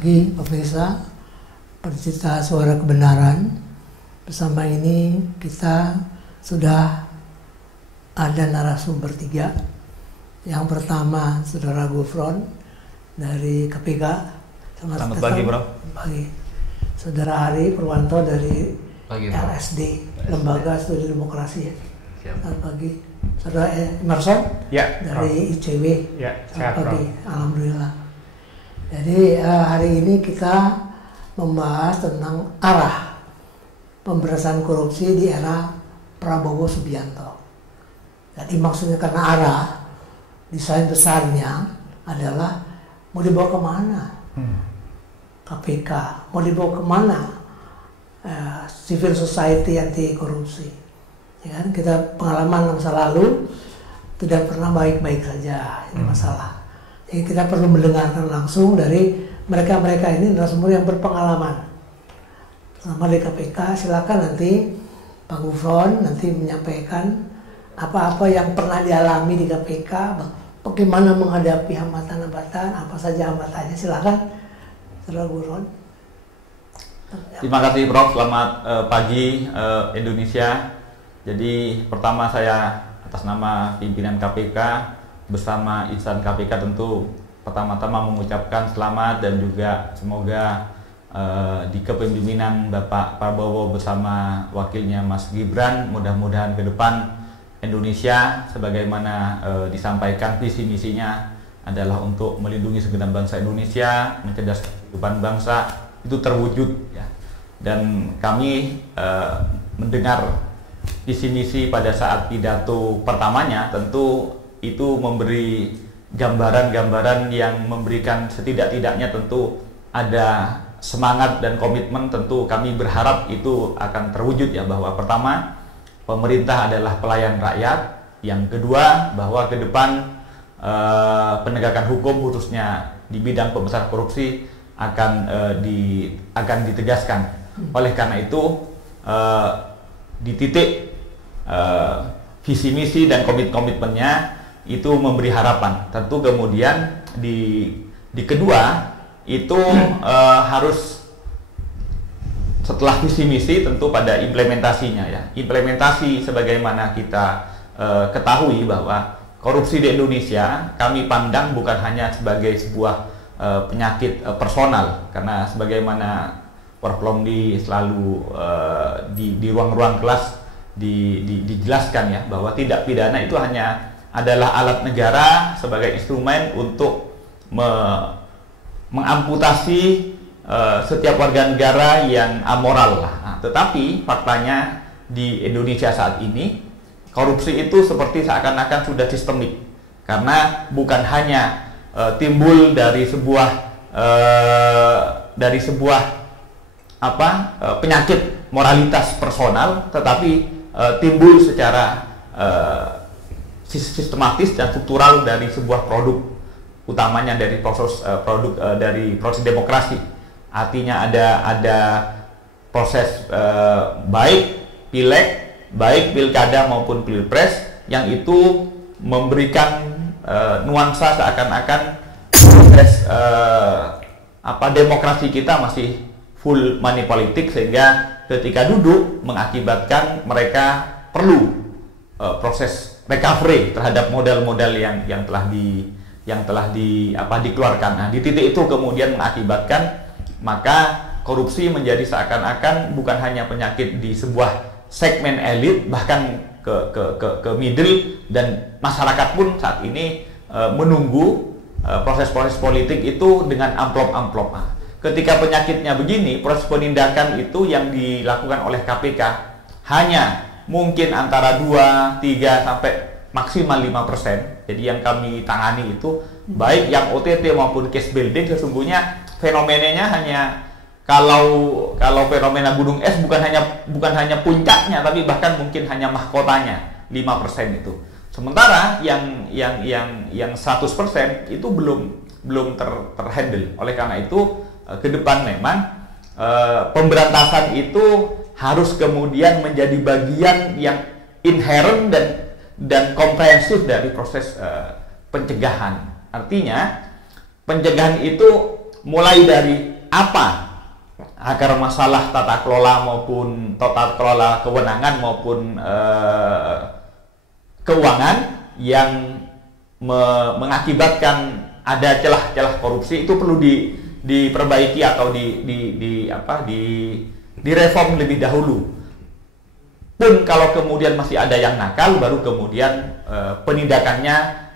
pagi pemirsa pencinta suara kebenaran. Bersama ini kita sudah ada narasumber 3. Yang pertama Saudara Gufron dari KPK. Selamat pagi, Bro. Pagi. Saudara Hari Purwanto dari pagi, LSD, Lembaga Studi Demokrasi. Siap. Selamat pagi. Saudara Emerson ya, dari ICW. Ya, selamat pagi. Alhamdulillah. Jadi hari ini kita membahas tentang arah pemberantasan korupsi di era Prabowo Subianto. Jadi maksudnya karena arah desain besarnya adalah mau dibawa kemana KPK, mau dibawa kemana civil society anti korupsi. Ya kan, kita pengalaman masa lalu tidak pernah baik-baik saja, ini masalah. Jadi kita perlu mendengarkan langsung dari mereka-mereka ini narasumber yang berpengalaman. Sama di KPK, silakan nanti Pak Gufron nanti menyampaikan apa-apa yang pernah dialami di KPK, bagaimana menghadapi hambatan-hambatan, apa saja hambatannya, silakan Saudara Gufron. Terima kasih, Prof. Selamat pagi Indonesia. Jadi pertama saya atas nama pimpinan KPK bersama insan KPK tentu pertama-tama mengucapkan selamat dan juga semoga di kepemimpinan Bapak Prabowo bersama wakilnya Mas Gibran mudah-mudahan ke depan Indonesia sebagaimana disampaikan visi misinya adalah untuk melindungi segenap bangsa Indonesia, mencerdaskan kehidupan bangsa itu terwujud ya. Dan kami mendengar visi misi pada saat pidato pertamanya tentu itu memberi gambaran-gambaran yang memberikan setidak-tidaknya tentu ada semangat dan komitmen. Tentu kami berharap itu akan terwujud ya, bahwa pertama pemerintah adalah pelayan rakyat, yang kedua bahwa ke depan penegakan hukum khususnya di bidang pemberantasan korupsi akan ditegaskan. Oleh karena itu di titik visi misi dan komitmennya itu memberi harapan. Tentu kemudian di kedua itu harus setelah visi misi tentu pada implementasinya ya. Implementasi sebagaimana kita ketahui bahwa korupsi di Indonesia kami pandang bukan hanya sebagai sebuah penyakit personal, karena sebagaimana Prof. Lomdi selalu di ruang-ruang kelas dijelaskan ya, bahwa tindak pidana itu hanya adalah alat negara sebagai instrumen untuk mengamputasi setiap warga negara yang amoral lah. Nah, tetapi faktanya di Indonesia saat ini korupsi itu seperti seakan-akan sudah sistemik, karena bukan hanya timbul dari sebuah penyakit moralitas personal, tetapi timbul secara sistematis dan struktural dari sebuah produk, utamanya dari proses dari proses demokrasi. Artinya ada proses baik pileg, baik pilkada maupun pilpres yang itu memberikan nuansa seakan-akan proses demokrasi kita masih full money politik, sehingga ketika duduk mengakibatkan mereka perlu proses recovery terhadap modal-modal yang telah dikeluarkan. Nah, di titik itu kemudian mengakibatkan maka korupsi menjadi seakan-akan bukan hanya penyakit di sebuah segmen elit, bahkan ke middle, dan masyarakat pun saat ini menunggu proses-proses politik itu dengan amplop-amplop. Nah, ketika penyakitnya begini, proses penindakan itu yang dilakukan oleh KPK hanya mungkin antara 2, 3 sampai maksimal 5%. Jadi yang kami tangani itu baik yang OTT maupun case building, sesungguhnya fenomenanya hanya kalau fenomena gunung es bukan hanya puncaknya, tapi bahkan mungkin hanya mahkotanya 5% itu. Sementara yang 100% itu belum terhandle. Oleh karena itu ke depan memang pemberantasan itu harus kemudian menjadi bagian yang inherent dan komprehensif dari proses pencegahan. Artinya pencegahan itu mulai dari apa agar masalah tata kelola maupun tata kelola kewenangan maupun keuangan yang mengakibatkan ada celah-celah korupsi itu perlu diperbaiki atau direform lebih dahulu. Pun kalau kemudian masih ada yang nakal, baru kemudian penindakannya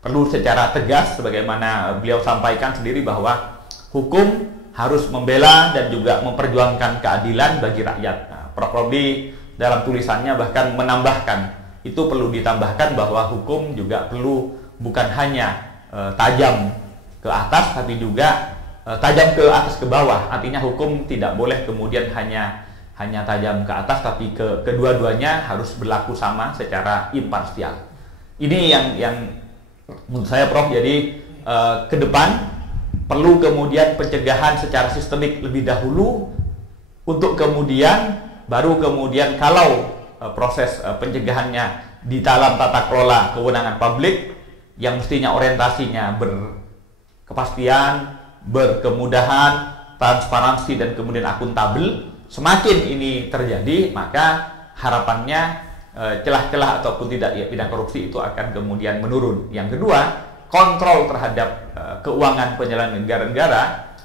perlu secara tegas, sebagaimana beliau sampaikan sendiri bahwa hukum harus membela dan juga memperjuangkan keadilan bagi rakyat. Nah, Prof. Romli dalam tulisannya bahkan menambahkan, itu perlu ditambahkan bahwa hukum juga perlu bukan hanya tajam ke atas, tapi juga tajam ke atas ke bawah. Artinya hukum tidak boleh kemudian hanya tajam ke atas, tapi kedua-duanya harus berlaku sama secara imparsial. Ini yang menurut saya, Prof. Jadi ke depan perlu kemudian pencegahan secara sistemik lebih dahulu, untuk kemudian baru kemudian kalau proses pencegahannya di dalam tata kelola kewenangan publik yang mestinya orientasinya berkepastian, berkemudahan, transparansi, dan kemudian akuntabel, semakin ini terjadi, maka harapannya celah-celah ataupun tidak pidana korupsi itu akan kemudian menurun. Yang kedua, kontrol terhadap keuangan penyelenggaraan negara,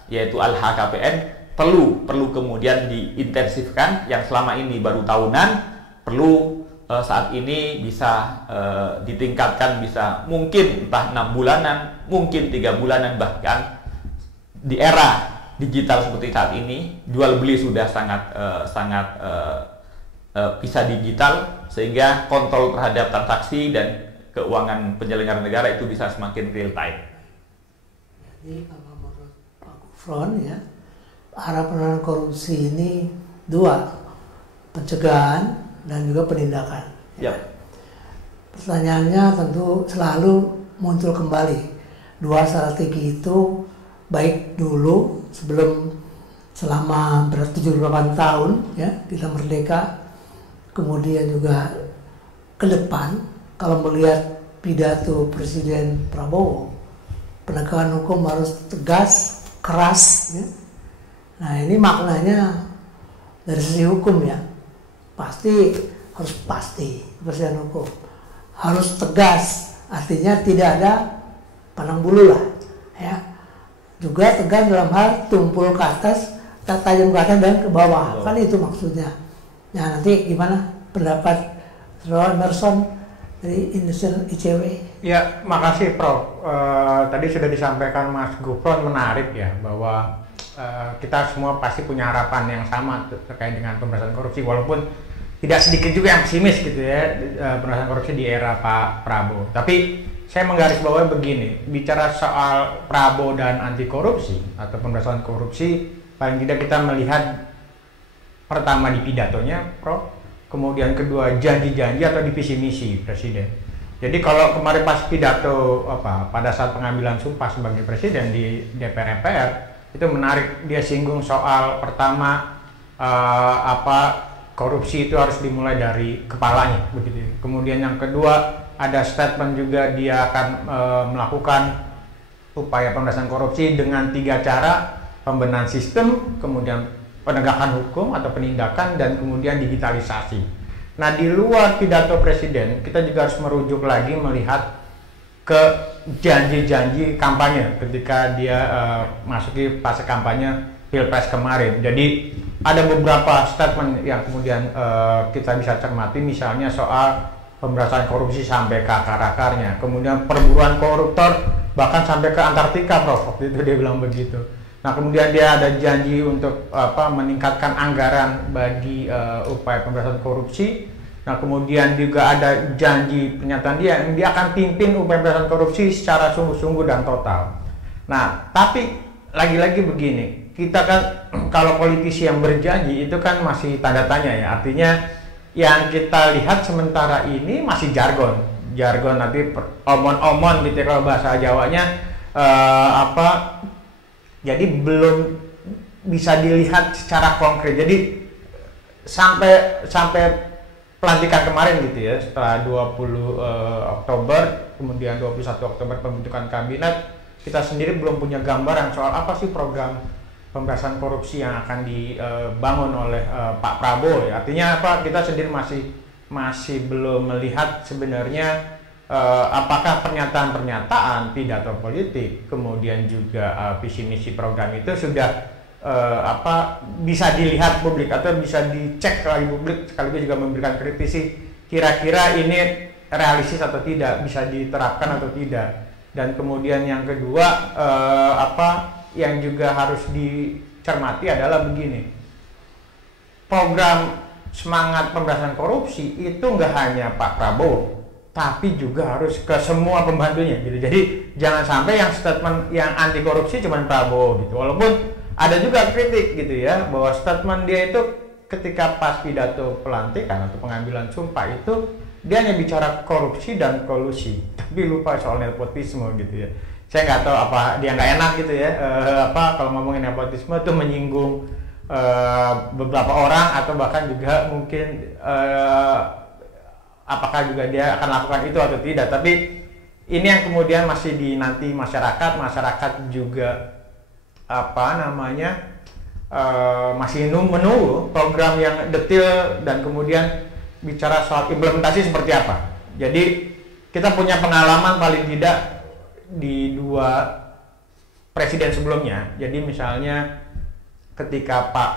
yaitu LHKPN, perlu kemudian diintensifkan. Yang selama ini baru tahunan, perlu saat ini bisa ditingkatkan, bisa mungkin entah 6 bulanan, mungkin 3 bulanan, bahkan di era digital seperti saat ini, jual beli sudah sangat bisa digital, sehingga kontrol terhadap transaksi dan keuangan penyelenggara negara itu bisa semakin real time. Jadi kalau menurut Pak Gufron ya, arah penanganan korupsi ini 2, pencegahan dan juga penindakan. Yep. Pertanyaannya tentu selalu muncul kembali, 2 strategi itu baik dulu selama 78 tahun ya kita merdeka, kemudian juga ke depan. Kalau melihat pidato Presiden Prabowo, penegakan hukum harus tegas, keras. Ya. Nah ini maknanya dari sisi hukum ya, pasti Presiden hukum harus tegas, artinya tidak ada pandang bulu lah. Ya. Juga tegas dalam hal tumpul ke atas, tajam ke atas dan ke bawah, kan itu maksudnya. Nah nanti gimana pendapat Emerson dari Indonesian ICW? Ya, makasih Prof. Tadi sudah disampaikan Mas Gufron, menarik ya, bahwa kita semua pasti punya harapan yang sama terkait dengan pemberantasan korupsi, walaupun tidak sedikit juga yang pesimis gitu ya, pemberantasan korupsi di era Pak Prabowo. Tapi saya menggarisbawahi begini, bicara soal Prabowo dan anti korupsi atau pemberantasan korupsi, paling tidak kita melihat pertama di pidatonya, Prof. Kemudian kedua, janji-janji atau di visi misi Presiden. Jadi kalau kemarin pas pidato pada saat pengambilan sumpah sebagai Presiden di DPR MPR, itu menarik, dia singgung soal pertama korupsi itu harus dimulai dari kepalanya begitu. Kemudian yang kedua, ada statement juga dia akan melakukan upaya pemberantasan korupsi dengan 3 cara: pembenahan sistem, kemudian penegakan hukum atau penindakan, dan kemudian digitalisasi. Nah, di luar pidato Presiden, kita juga harus merujuk lagi melihat ke janji-janji kampanye ketika dia masuki fase kampanye Pilpres kemarin. Jadi ada beberapa statement yang kemudian kita bisa cermati, misalnya soal pemberantasan korupsi sampai ke akar-akarnya, kemudian perburuan koruptor bahkan sampai ke Antartika, Prof. Waktu itu dia bilang begitu. Nah, kemudian dia ada janji untuk meningkatkan anggaran bagi upaya pemberantasan korupsi. Nah, kemudian juga ada janji pernyataan dia akan pimpin upaya pemberantasan korupsi secara sungguh-sungguh dan total. Nah, tapi lagi-lagi begini, kita kan kalau politisi yang berjanji itu kan masih tanda tanya ya. Artinya yang kita lihat sementara ini masih jargon nanti omon-omon gitu ya, kalau bahasa Jawanya jadi belum bisa dilihat secara konkret. Jadi sampai pelantikan kemarin gitu ya, setelah 20 Oktober, kemudian 21 Oktober pembentukan kabinet, kita sendiri belum punya gambaran soal apa sih program pemberantasan korupsi yang akan dibangun oleh Pak Prabowo. Ya. Artinya apa? Kita sendiri masih belum melihat sebenarnya apakah pernyataan-pernyataan pidato politik, kemudian juga visi misi program itu sudah bisa dilihat publik atau bisa dicek lagi publik, sekaligus juga memberikan kritisi kira-kira ini realistis atau tidak, bisa diterapkan atau tidak. Dan kemudian yang kedua yang juga harus dicermati adalah begini, program semangat pemberantasan korupsi itu nggak hanya Pak Prabowo, tapi juga harus ke semua pembantunya gitu. Jadi jangan sampai yang statement yang anti korupsi cuma Prabowo gitu. Walaupun ada juga kritik gitu ya, bahwa statement dia itu ketika pas pidato pelantikan atau pengambilan sumpah itu dia hanya bicara korupsi dan kolusi, tapi lupa soal nepotisme gitu ya. Saya nggak tahu apa dia nggak enak gitu ya, kalau ngomongin nepotisme itu menyinggung beberapa orang atau bahkan juga mungkin apakah juga dia akan lakukan itu atau tidak. Tapi ini yang kemudian masih dinanti masyarakat juga masih menunggu program yang detail dan kemudian bicara soal implementasi seperti apa. Jadi kita punya pengalaman paling tidak di 2 presiden sebelumnya. Jadi misalnya ketika Pak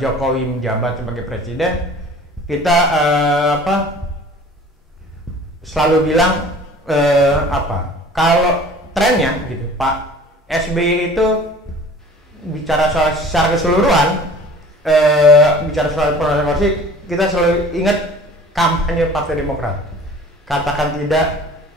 Jokowi menjabat sebagai presiden, kita selalu bilang kalau trennya gitu, Pak SBY itu bicara soal secara keseluruhan, bicara soal pemberantasan korupsi, kita selalu ingat kampanye Partai Demokrat, katakan tidak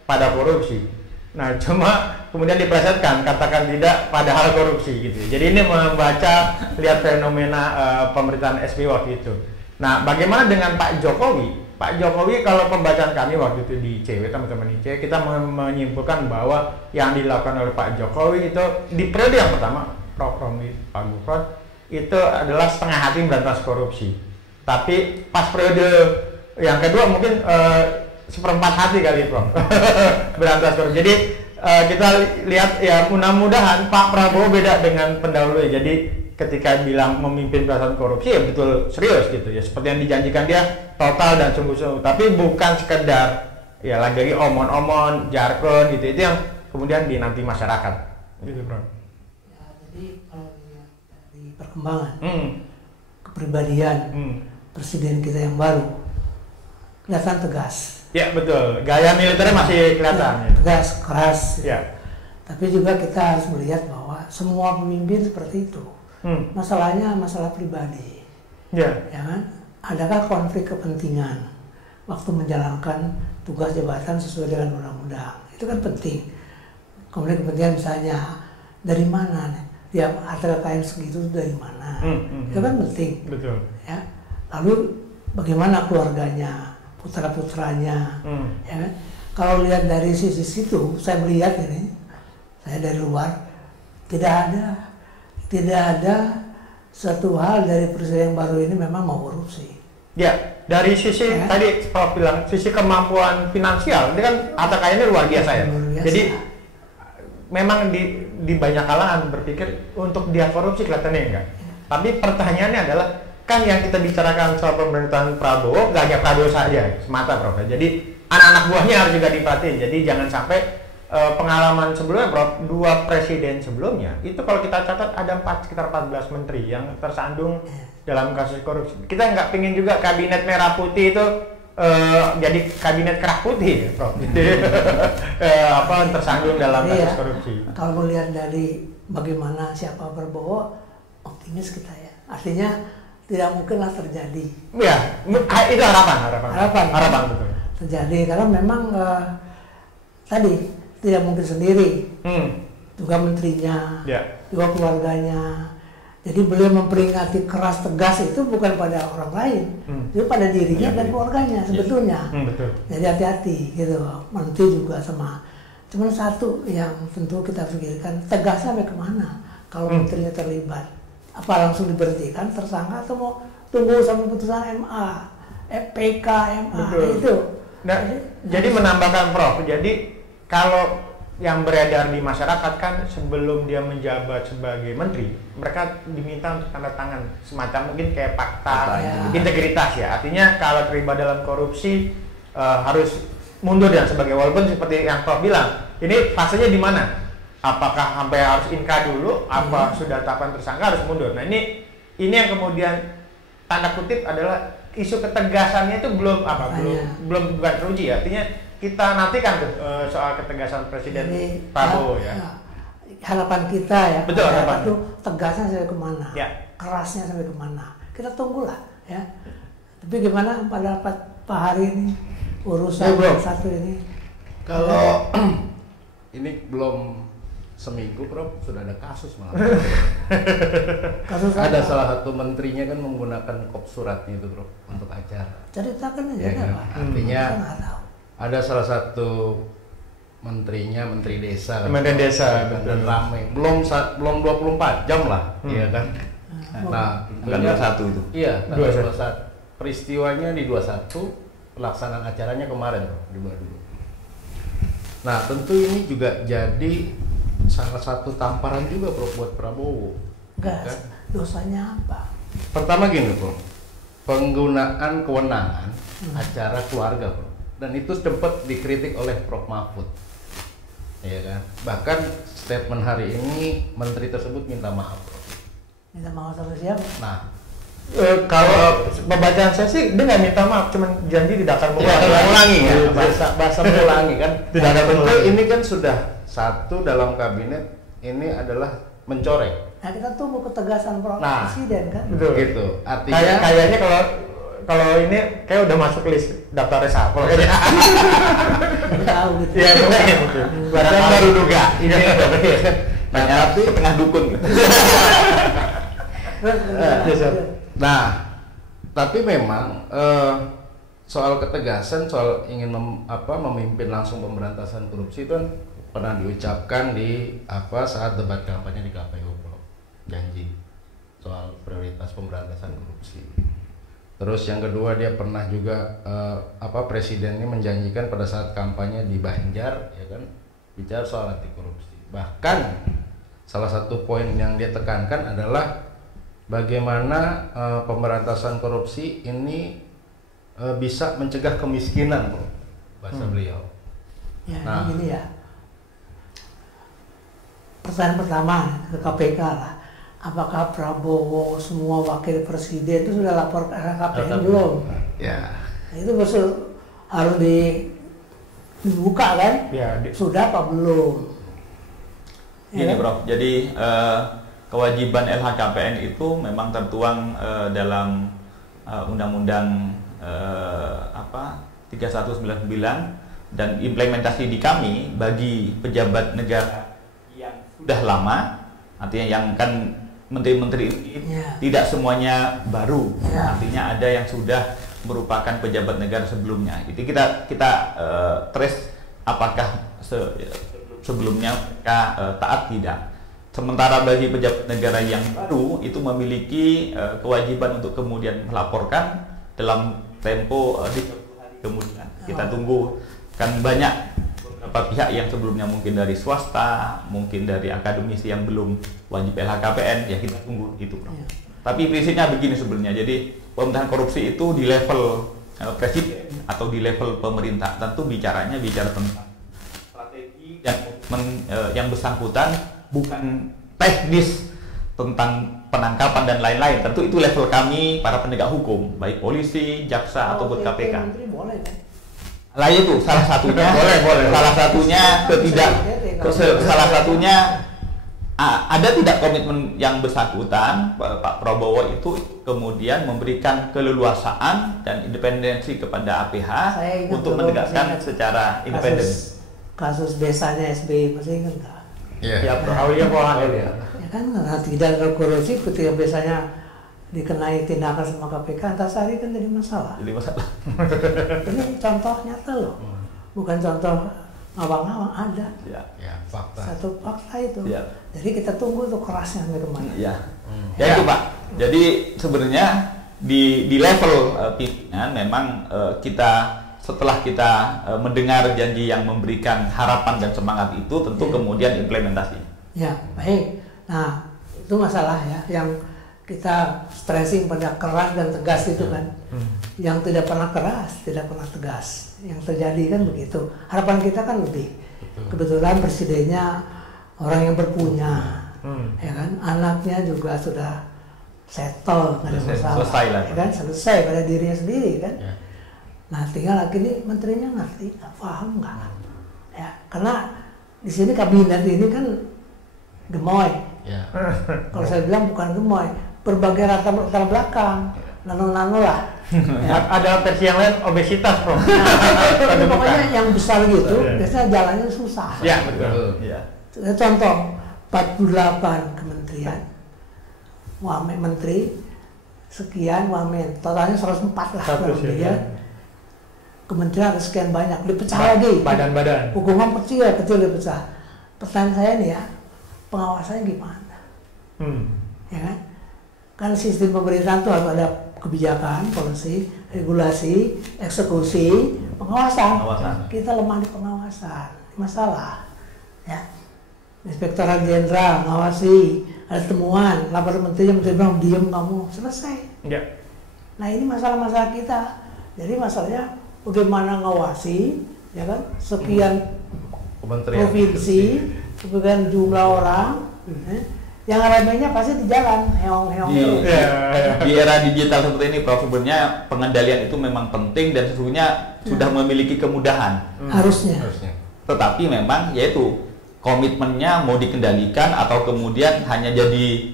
pada korupsi. Nah, cuma kemudian diplesetkan, katakan tidak pada hal korupsi gitu. Jadi ini membaca, lihat fenomena pemerintahan SBY waktu itu. Nah, bagaimana dengan Pak Jokowi? Pak Jokowi, kalau pembacaan kami waktu itu di ICW, teman-teman ICW, kita menyimpulkan bahwa yang dilakukan oleh Pak Jokowi itu di periode yang pertama, Prof. Romli, Pak Gufron, itu adalah setengah hati memberantas korupsi. Tapi pas periode yang kedua mungkin seperempat hati kali, Prof. berantas korupsi. Jadi kita lihat ya, mudah-mudahan Pak Prabowo beda dengan pendahulunya. Jadi ketika bilang memimpin pemberantasan korupsi ya betul serius gitu ya, seperti yang dijanjikan dia total dan sungguh-sungguh. Tapi bukan sekedar ya lagi omon-omon, jargon gitu. Itu yang kemudian dinanti masyarakat. Gitu, Prof. Ya, jadi kalau dilihat dari perkembangan kepribadian presiden kita yang baru, kelihatan tegas. Ya betul, gaya militernya masih kelihatan. Ya, tegas, keras. Ya. Tapi juga kita harus melihat bahwa semua pemimpin seperti itu. Masalahnya masalah pribadi. Ya. Ya kan? Adakah konflik kepentingan waktu menjalankan tugas jabatan sesuai dengan undang-undang? Itu kan penting. Konflik kepentingan misalnya dari mana dia harta kekayaan segitu dari mana? Itu kan penting. Betul. Ya. Lalu bagaimana keluarganya? Putra-putranya, ya kan? Kalau lihat dari sisi situ, saya melihat ini, saya dari luar, tidak ada satu hal dari presiden yang baru ini memang mau korupsi. Ya, dari sisi tadi Prof bilang sisi kemampuan finansial, ini kan harta kekayaannya luar biasa ya. Luar biasa. Jadi memang di banyak kalangan berpikir untuk dia korupsi kelihatannya enggak. Tapi pertanyaannya adalah, kan yang kita bicarakan soal pemerintahan Prabowo gak hanya Prabowo saja semata, Prof. Jadi anak-anak buahnya harus juga diperhatiin. Jadi jangan sampai pengalaman sebelumnya, Prof, 2 presiden sebelumnya itu kalau kita catat ada sekitar 14 menteri yang tersandung dalam kasus korupsi. Kita nggak pingin juga kabinet merah putih itu jadi kabinet kerah putih, Prof. Tersandung dalam kasus korupsi. Kalau melihat dari bagaimana siapa Prabowo, optimis kita ya. Artinya tidak mungkinlah terjadi. Ya, itu harapan betul. Terjadi karena memang tadi tidak mungkin sendiri. Juga menterinya, juga keluarganya. Jadi beliau memperingati keras tegas itu bukan pada orang lain, itu pada dirinya dan keluarganya sebetulnya. Betul. Jadi hati-hati gitu. Menteri juga sama. Cuman satu yang tentu kita pikirkan, tegas sampai kemana kalau menterinya terlibat. Apa langsung diberhentikan tersangka atau mau tunggu sampai putusan MA, PK, MA. Betul. Itu. Nah, jadi menambahkan, Prof. Jadi kalau yang beredar di masyarakat kan sebelum dia menjabat sebagai menteri, mereka diminta untuk tanda tangan semacam mungkin kayak fakta integritas ya. Artinya kalau terlibat dalam korupsi harus mundur dan sebagai, walaupun seperti yang Prof bilang, ini fasenya di mana? Apakah sampai harus inka dulu? Apa sudah tahapan tersangka harus mundur? Nah ini yang kemudian tanda kutip adalah isu ketegasannya itu belum bukan teruji. Artinya kita nantikan tuh soal ketegasan Presiden Prabowo ya. Harapan kita ya. Betul, harapan itu tegasnya sampai kemana, ya. kerasnya sampai kemana. Kita tunggulah ya. Tapi gimana pada Pak Hari ini urusan satu ini? Kalau ini belum seminggu, Bro, sudah ada kasus malah. Kasus ada apa? salah satu menterinya kan menggunakan kop suratnya itu, Bro, untuk acara. Ceritakan aja Ya, kan? Pak. Artinya Kita nggak tahu. ada salah satu menterinya, menteri desa kan. Menteri desa, dan betul. ramai. Belum 24 jam lah, iya kan. Nah, Tanggal 21 itu. Iya, tanggal 21. Peristiwanya di 21, pelaksanaan acaranya kemarin, Bro, di Badulu. Nah, tentu ini juga jadi salah satu tamparan juga, Bro, buat Prabowo. Enggak, Kan? dosanya apa? Pertama gini, Bro. Penggunaan kewenangan acara keluarga, Bro. Dan itu sempat dikritik oleh Prof Mahfud. Iya kan? Bahkan statement hari ini menteri tersebut minta maaf, Bro. Minta maaf sama siapa? Nah, Kalau pembacaan saya sih dia nggak minta maaf, cuman janji tidak akan mengulangi ya, bahasa mengulangi kan. Tidak akan tentu mengulangi. ini kan sudah satu dalam kabinet, ini adalah mencoreng. Nah kita tunggu ketegasan Nah, Presiden kan. Betul. Gitu. Artinya Kayaknya kalau ini kayak udah masuk list daftar reshuffle kayaknya. Nggak tahu gitu. Iya, mungkin. Saya baru duga. Iya. Nah, tapi setengah dukun gitu. Nah, tapi memang soal ketegasan, soal ingin memimpin langsung pemberantasan korupsi itu kan pernah diucapkan di saat debat kampanye di KPU, Bro. Janji soal prioritas pemberantasan korupsi. Terus yang kedua dia pernah juga presiden ini menjanjikan pada saat kampanye di Banjar, ya kan, bicara soal anti korupsi. Bahkan salah satu poin yang dia tekankan adalah bagaimana pemberantasan korupsi ini bisa mencegah kemiskinan, Bro, bahasa beliau. Ya, Nah. gini ya. Pertanyaan pertama ke KPK lah. Apakah Prabowo semua wakil presiden itu sudah lapor ke LHKPN belum? Ya. Nah, itu harus dibuka kan? Ya, Sudah apa belum? Gini, Ya. Prof. Jadi kewajiban LHKPN itu memang tertuang dalam Undang-Undang 3199 dan implementasi di kami bagi pejabat negara yang sudah lama, artinya yang kan menteri-menteri ini Ya. tidak semuanya baru, Ya. artinya ada yang sudah merupakan pejabat negara sebelumnya. Itu kita trace apakah sebelumnya mereka taat tidak. Sementara bagi pejabat negara yang baru itu memiliki kewajiban untuk kemudian melaporkan dalam tempo 30 hari kemudian. Kita tunggu, kan banyak beberapa pihak yang sebelumnya mungkin dari swasta, mungkin dari akademisi yang belum wajib LHKPN, ya kita tunggu itu, Bro. Ya. Tapi prinsipnya begini sebenarnya, jadi pemerintahan korupsi itu di level presiden atau di level pemerintah, tentu bicara tentang strategi yang bersangkutan, bukan teknis tentang penangkapan dan lain-lain. Tentu itu level kami para penegak hukum, baik polisi, jaksa ataupun KPK. Menteri boleh kan? Lah itu salah satunya, boleh. salah satunya salah satunya ada tidak komitmen yang bersangkutan Pak Prabowo itu kemudian memberikan keleluasaan dan independensi kepada APH Saya ingat untuk dulu, menegakkan saya ingat secara independen. Kasus desanya SBY masih ingat nggak? Iya. Ya, Aulia Pohan ya. Ya kan tidak ada korupsi ketika biasanya dikenai tindakan sama KPK, antasari kan jadi masalah. Jadi masalah. Ini contoh nyata loh, bukan contoh ngawang-ngawang, ada Ya. Ya, fakta. satu fakta itu. Ya. Jadi kita tunggu tuh kerasnya sampai kemana. Ya. Ya itu Pak. Jadi sebenarnya di level pimpinan memang kita setelah kita mendengar janji yang memberikan harapan dan semangat itu, tentu kemudian implementasi. Ya, baik. Nah, itu masalah ya, yang kita stressing pada keras dan tegas itu kan. Yang tidak pernah keras, tidak pernah tegas. Yang terjadi kan begitu. Harapan kita kan lebih. Kebetulan presidennya orang yang berpunya, ya kan. Anaknya juga sudah settle, nggak ada masalah. Selesai lah. Ya kan, selesai pada dirinya sendiri kan. Nah, tinggal lagi nih menterinya ngerti, nggak paham nggak? Ya, karena di sini kabinet ini kan gemoy. Ya. Kalau saya bilang bukan gemoy, berbagai latar belakang, nano lah. Ya. Ada versi yang lain obesitas, Prof. Nah, pokoknya yang besar gitu, biasanya jalannya susah. Ya, betul. Ya. Contoh, 48 kementerian, wamen menteri, sekian wamen, totalnya 104 lah. Ya. Kementerian ada sekian banyak, dipecah lagi. Badan-badan. Hukuman kecil dipecah. Pertanyaan saya nih ya, pengawasannya gimana? Ya kan? Kan sistem pemerintahan itu harus ada kebijakan, polisi, regulasi, eksekusi, pengawasan. Kita lemah di pengawasan, masalah. Ya, Inspektorat Jenderal ngawasi, ada temuan, lapor menteri bilang diam kamu, selesai. Ya. Nah ini masalah-masalah kita. Jadi masalahnya bagaimana ngawasi, ya kan? Sekian provinsi, kemudian jumlah orang, yang remehnya pasti di jalan, heong-heong. Di era digital seperti ini, Prof, sebenarnya pengendalian itu memang penting dan sesungguhnya sudah memiliki kemudahan. Harusnya. Tetapi memang yaitu komitmennya mau dikendalikan atau kemudian hanya jadi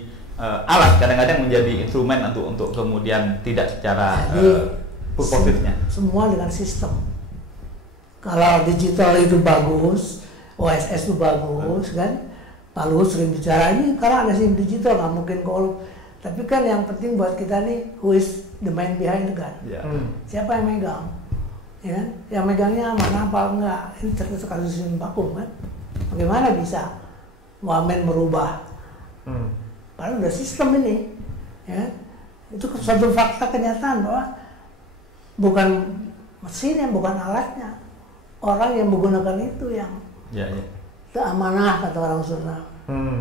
alat, kadang-kadang menjadi instrumen untuk kemudian tidak secara positifnya. Semua dengan sistem. Kalau digital itu bagus, OSS itu bagus kan. Pak Luhut sering bicara ini karena ada sistem digital nggak mungkin korup. Tapi kan yang penting buat kita nih, who is the man behind the gun? Siapa yang megang? Ya kan? Yang megangnya mana apa enggak? Ini terkait kasus Bakum kan? Bagaimana bisa wamen merubah? Padahal udah sistem ini, ya kan? Itu suatu fakta kenyataan bahwa bukan mesinnya, bukan alatnya, orang yang menggunakan itu yang keamanah kata orang Sunda,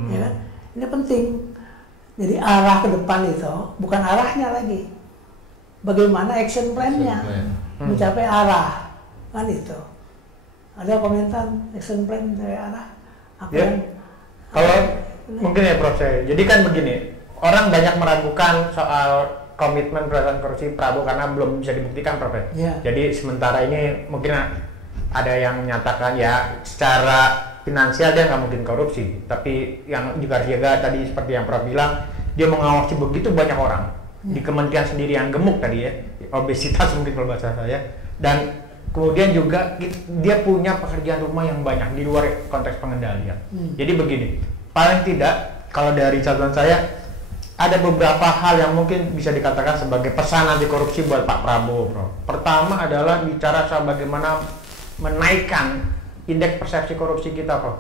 ya kan? Ini penting. Jadi arah ke depan itu bukan arahnya lagi, bagaimana action plan-nya mencapai arah, kan itu. Ada komentar action plan dari arah apa ya. yang? Kalau mungkin ya Prof, jadi kan begini, orang banyak meragukan soal komitmen pemberantasan korupsi Prabowo karena belum bisa dibuktikan, Prof. Ya. Jadi sementara ini mungkin ada yang menyatakan ya secara finansial dia nggak mungkin korupsi, tapi yang juga harus jaga tadi seperti yang Prof bilang, dia mengawasi begitu banyak orang di kementerian sendiri yang gemuk tadi ya, obesitas mungkin kalau bahasa saya, dan kemudian juga dia punya pekerjaan rumah yang banyak di luar konteks pengendalian. Jadi begini, paling tidak kalau dari catatan saya ada beberapa hal yang mungkin bisa dikatakan sebagai pesan anti korupsi buat Pak Prabowo, Bro. Pertama adalah bicara soal bagaimana menaikkan indeks persepsi korupsi kita, Bro.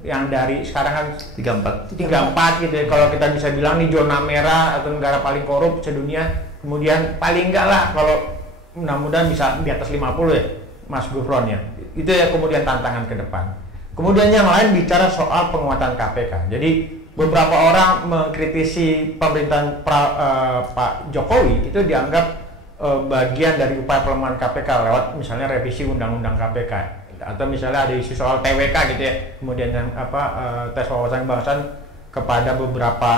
Yang dari sekarang kan 34 gitu ya. Kalau kita bisa bilang nih zona merah atau negara paling korup sedunia, kemudian paling enggak lah kalau mudah-mudahan bisa di atas 50 ya, Mas Gufron ya. Itu ya kemudian tantangan ke depan. Kemudian yang lain bicara soal penguatan KPK. Jadi beberapa orang mengkritisi pemerintahan Pak Jokowi itu dianggap bagian dari upaya pelemahan KPK lewat misalnya revisi undang-undang KPK atau misalnya ada isu soal TWK gitu ya, kemudian tes wawasan kebangsaan kepada beberapa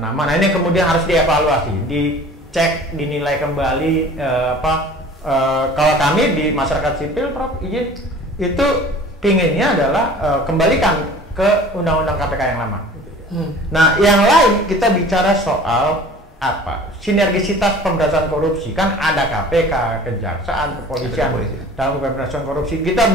nama. Nah ini kemudian harus dievaluasi, dicek, dinilai kembali kalau kami di masyarakat sipil, Prof, izin itu pinginnya adalah kembalikan ke undang-undang KPK yang lama. Nah, yang lain kita bicara soal sinergisitas pemberantasan korupsi. Kan ada KPK, kejaksaan, kepolisian dalam pemberantasan korupsi. Kita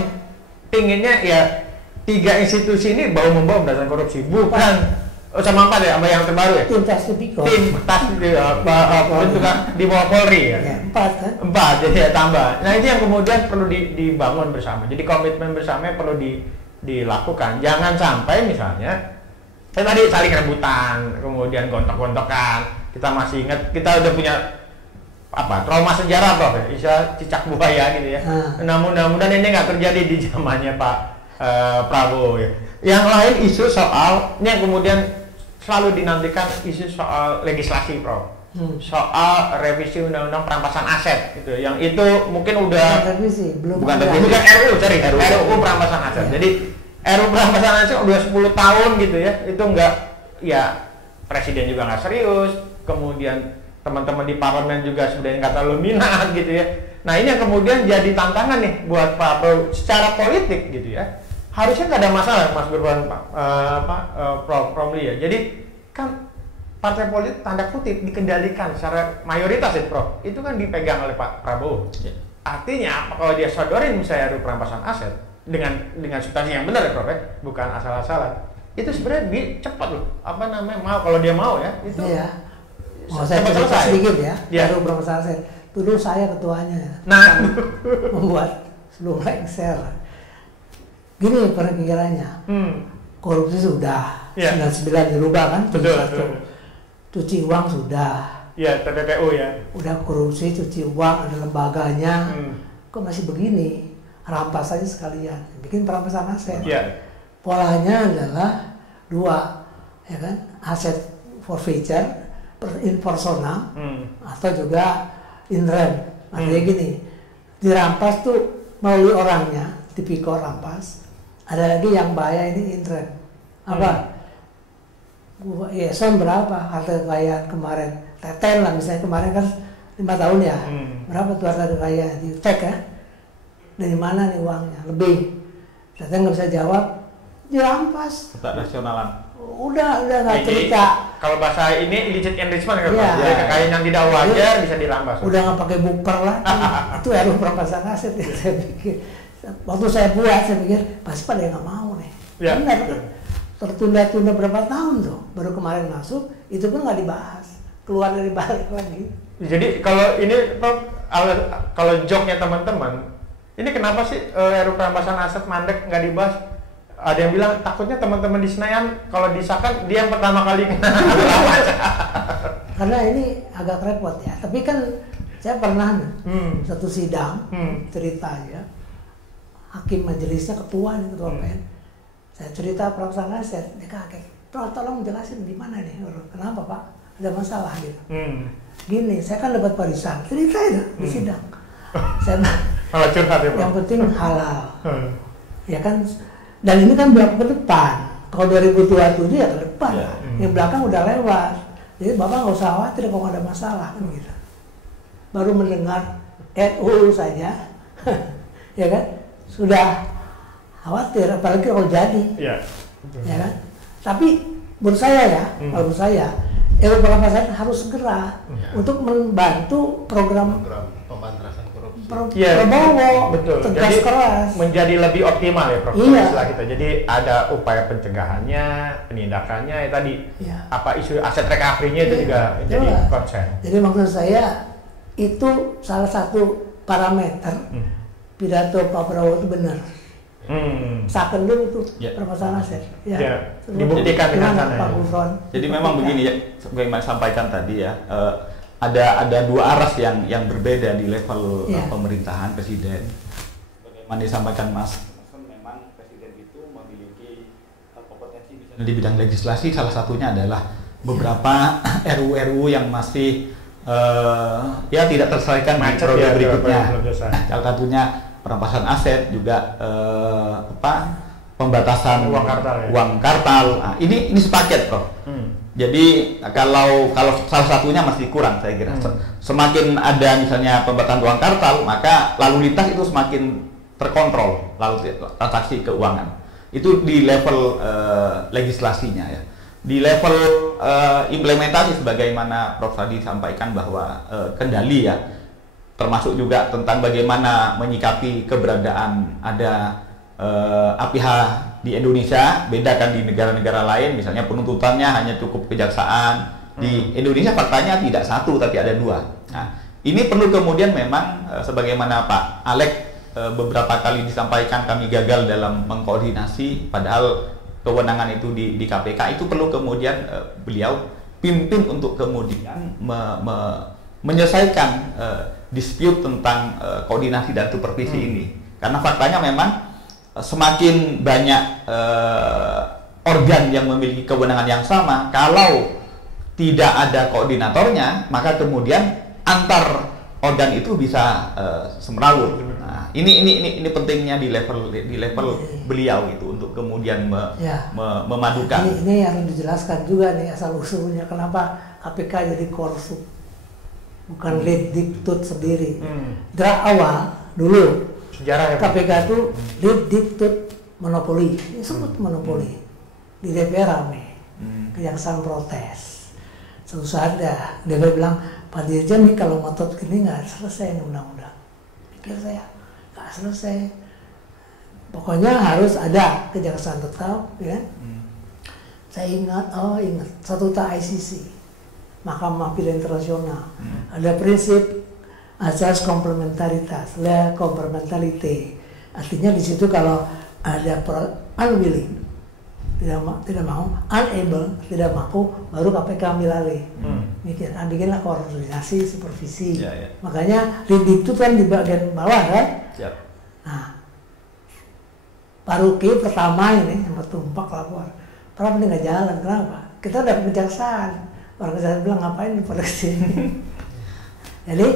pinginnya ya 3 institusi ini bahu-membahu pemberantasan korupsi, bukan sama 4 ya, sama yang terbaru ya. Tim tas tipikor. Tim tas itu kan di bawah Polri ya. 4 kan? 4 jadi ya tambah. Nah, itu yang kemudian perlu dibangun bersama. Jadi komitmen bersama perlu dilakukan. Jangan sampai misalnya tadi saling rebutan, kemudian gontok-gontokan. Kita masih ingat, kita udah punya trauma sejarah Prof, ya, bisa cicak buaya gitu ya. Mudah-mudahan ini nggak terjadi di zamannya Pak Prabowo ya. Yang lain isu soal ini yang kemudian selalu dinantikan, isu soal legislasi Prof. Soal revisi undang-undang perampasan aset gitu. Yang itu mungkin udah bukan RUU, sorry, RUU perampasan aset. Jadi RUU perampasan aset udah 10 tahun gitu ya. Itu enggak, ya presiden juga nggak serius, kemudian teman-teman di parlemen juga sebenarnya nggak terlalu minat gitu ya. Nah ini yang kemudian jadi tantangan nih buat Pak Prabowo secara politik gitu ya. Harusnya nggak ada masalah Mas Burhan, Prof Romli ya. Jadi kan partai politik tanda kutip dikendalikan secara mayoritas ya Prof. Itu kan dipegang oleh Pak Prabowo. Ya. Artinya kalau dia sodorin misalnya RUU perampasan aset dengan substansi yang benar ya Prof ya, bukan asal-asalan. Itu sebenarnya cepat loh. Mau kalau dia mau ya itu. Iya. Saya cerita sedikit ya. RUU perampasan aset. Dulu saya ketuanya. Nah, membuat seluruh Excel. Gini perkiranya. Korupsi sudah. 99 dirubah kan? Betul. Cuci uang sudah. Ya, TPPU ya. Udah korupsi, cuci uang, ada lembaganya. Kok masih begini? Rampas aja sekalian. Bikin perampasan aset. Ya. Polanya adalah 2, ya kan? Aset forfeiture, in personam, atau juga in rem. Artinya gini, dirampas tuh melalui orangnya, tipikor rampas. Ada lagi yang bahaya ini in rem. Apa? Son berapa harta kekayaan kemarin? Teten lah misalnya kemarin kan 5 tahun ya. Berapa tuh harta kekayaan? Dicek ya. Dari mana nih uangnya? Lebih. Teten nggak bisa jawab. Dirampas. Tak nasionalan. Udah nggak cerita. Kalau bahasa ini illicit enrichment kan, jadi kekayaan yang tidak wajar bisa dirampas. Udah nggak pakai buper lah. Itu RUU perampasan aset ya saya pikir. Waktu saya buat saya pikir pasti pada yang nggak mau nih. Ya, benar. Tertunda-tunda berapa tahun tuh, baru kemarin masuk, itu pun nggak dibahas, keluar dari balik lagi. Jadi kalau ini kalau joknya teman-teman, ini kenapa sih RUU perampasan aset mandek nggak dibahas? Ada yang bilang takutnya teman-teman di Senayan kalau disahkan dia yang pertama kali kena. Karena ini agak repot ya. Tapi kan saya pernah satu sidang cerita ya, hakim majelisnya ketua PN. Saya cerita perampasan aset, dia kaget. Tolong jelasin gimana nih, kenapa Pak? Ada masalah gitu. Gini, saya kan dapat warisan, cerita itu di sidang. Saya malah curhat ya Pak. Yang penting halal. Ya kan, dan ini kan berapa ke depan. Kalau 2027 ya ke depan. Yang belakang udah lewat. Jadi Bapak nggak usah khawatir kalau ada masalah kan gitu. Baru mendengar RUU saja, ya kan, sudah khawatir, apalagi kalau jadi, ya kan. Tapi menurut saya kalau menurut saya, RUU perampasan harus segera untuk membantu program pemberantasan korupsi. Prabowo, tegas keras. Menjadi lebih optimal ya Prof. Istilah kita. Jadi ada upaya pencegahannya, penindakannya ya tadi. Apa isu aset recovery-nya itu juga jadi concern. Jadi maksud saya itu salah satu parameter pidato Pak Prabowo itu benar. Saken dulu itu perampasan aset. Dibuktikan dengan sana. Pak Gufron. Jadi memang begini ya, sebagaimana sampaikan tadi ya, ada 2 aras yang berbeda di level pemerintahan presiden. Bagaimana disampaikan Mas, memang presiden itu memiliki kompetensi di bidang legislasi. Salah satunya adalah beberapa RUU yang masih tidak terselesaikan di periode berikutnya. Salah satunya perampasan aset, juga pembatasan uang kartal. Nah, ini sepaket Prof. Jadi kalau salah satunya masih kurang saya kira. Semakin ada misalnya pembatasan uang kartal, maka lalu lintas itu semakin terkontrol, lalu transaksi keuangan. Itu di level legislasinya ya. Di level implementasi sebagaimana Prof tadi sampaikan bahwa kendali ya, termasuk juga tentang bagaimana menyikapi keberadaan ada APH di Indonesia, beda kan di negara-negara lain, misalnya penuntutannya hanya cukup kejaksaan. Di Indonesia faktanya tidak 1 tapi ada 2. Nah, ini perlu kemudian memang sebagaimana Pak Alex beberapa kali disampaikan kami gagal dalam mengkoordinasi, padahal kewenangan itu di KPK, itu perlu kemudian beliau pimpin untuk kemudian menyelesaikan dispute tentang koordinasi dan supervisi ini. Karena faktanya memang semakin banyak organ yang memiliki kewenangan yang sama, kalau tidak ada koordinatornya, maka kemudian antar organ itu bisa semrawut. Nah, ini pentingnya di level beliau itu untuk kemudian memadukan. Ini yang dijelaskan juga nih asal usulnya kenapa KPK jadi korsup, bukan lead dictate sendiri. Dari awal dulu sejarah ya, KPK itu lead dictate monopoli, disebut monopoli. Di DPR rame, kejaksaan protes. Suatu saat DPR bilang, Pak Dirjen nih kalau ngotot gini nggak selesai undang-undang. Pikir saya nggak selesai. Pokoknya harus ada kejaksaan tetap, ya. Saya ingat Statuta ICC, Mahkamah Pidana Internasional, ada prinsip asas komplementaritas, la komplementarité. Artinya di situ kalau ada unwilling, tidak mau, unable, tidak mampu, baru KPK ambil alih. Bikinlah koordinasi, supervisi. Makanya lead itu kan di bagian bawah kan. Nah, Paruki pertama ini yang bertumpak lapor, Prof ini nggak jalan, kenapa? Kita udah kejaksaan, orang kejaksaan bilang ngapain pada kesini. Jadi